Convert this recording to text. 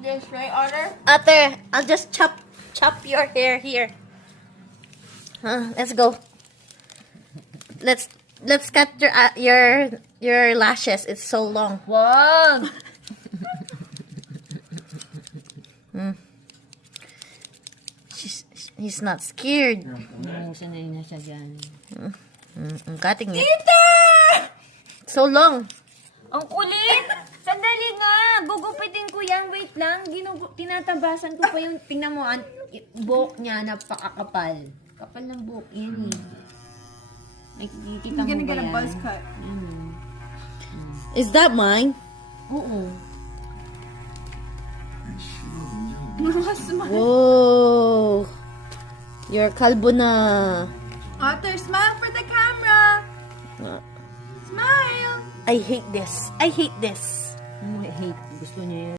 This, right, Otter? Ate, I'll just chop your hair here. Let's go. Let's cut your lashes. It's so long. Wag! He's not scared. Oo, sanay na siya dyan. I'm cutting it. So long. Ang kulit! Sandali nga! Gugupitin ko yan. Wait lang. Tinatabasan ko pa yung... Tingnan mo, buhok niya, napakakapal. Kapal ng buhok yan eh. Nakikita mo ba yan? I'm gonna get a buzz cut. Is that mine? Oo. Smile. Whoa. You're kalbo na. Otter, smile for the camera. Smile. I hate this. I hate this. Hate. Gusto niya yan.